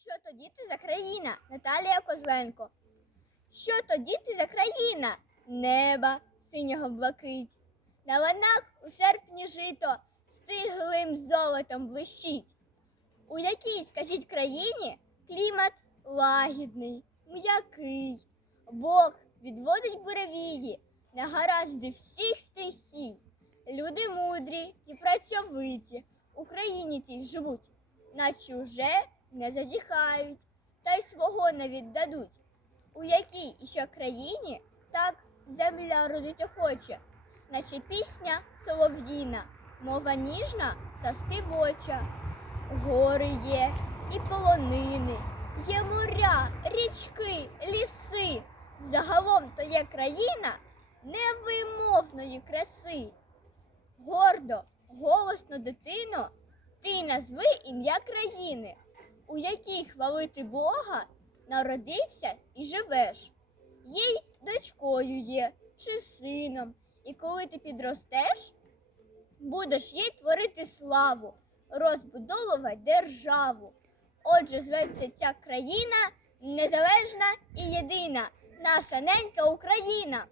Що то діти за країна? Наталія Козленко. Що то діти за країна? Неба синього блакить. На ланах у серпні жито стиглим золотом блищить. У якій, скажіть, країні клімат лагідний, м'який. Бог відводить буревії на гаразди всіх стихій. Люди мудрі і працьовиті Україні тій живуть, на чуже не зазіхають, та й свого не віддадуть. У якій іще країні так земля родить охоче, наче пісня солов'їна, мова ніжна та співоча. Гори є і полонини, є моря, річки, ліси. Загалом то є країна невимовної краси. Гордо, голосно, дитино, ти назви ім'я країни, у якій хвалити Бога народився і живеш. Їй дочкою є чи сином, і коли ти підростеш, будеш їй творити славу, розбудовувати державу. Отже, зветься ця країна незалежна і єдина, наша ненька Україна.